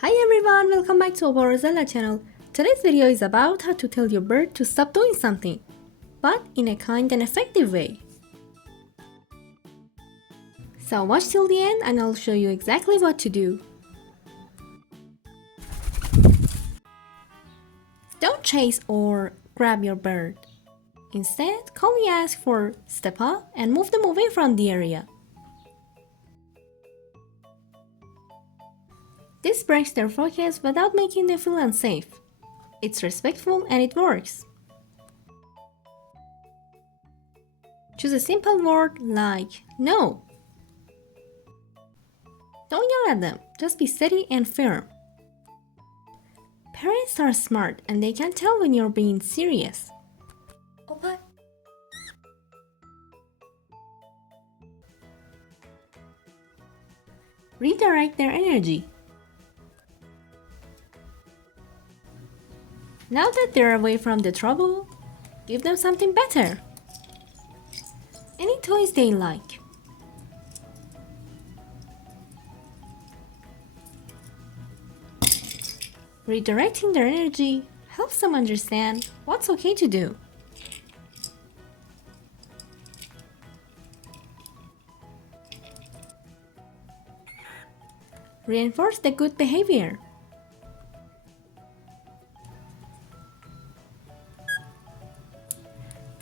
Hi everyone, welcome back to Opal Rosella channel. Today's video is about how to tell your bird to stop doing something, but in a kind and effective way. So watch till the end and I'll show you exactly what to do. Don't chase or grab your bird. Instead, calmly ask for step up and move them away from the area. This breaks their focus without making them feel unsafe. It's respectful and it works. Choose a simple word like no. Don't yell at them, just be steady and firm. Parents are smart and they can tell when you're being serious. Opal. Redirect their energy. Now that they're away from the trouble, give them something better. Any toys they like. Redirecting their energy helps them understand what's okay to do. Reinforce the good behavior.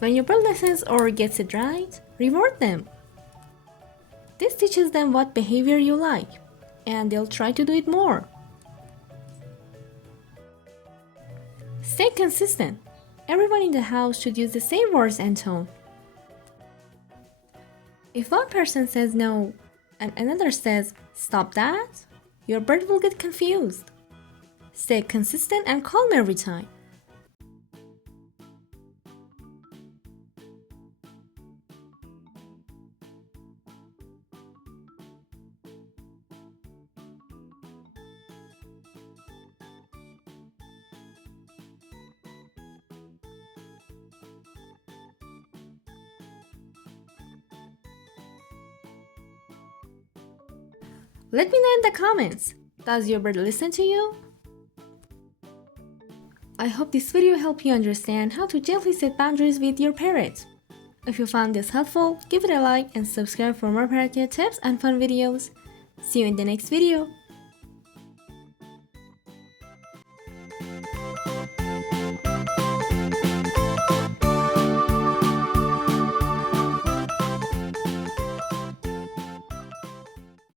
When your bird listens or gets it right, reward them. This teaches them what behavior you like, and they'll try to do it more. Stay consistent. Everyone in the house should use the same words and tone. If one person says no and another says stop that, your bird will get confused. Stay consistent and calm every time. Let me know in the comments, does your bird listen to you? I hope this video helped you understand how to gently set boundaries with your parrot. If you found this helpful, give it a like and subscribe for more parrot care tips and fun videos. See you in the next video.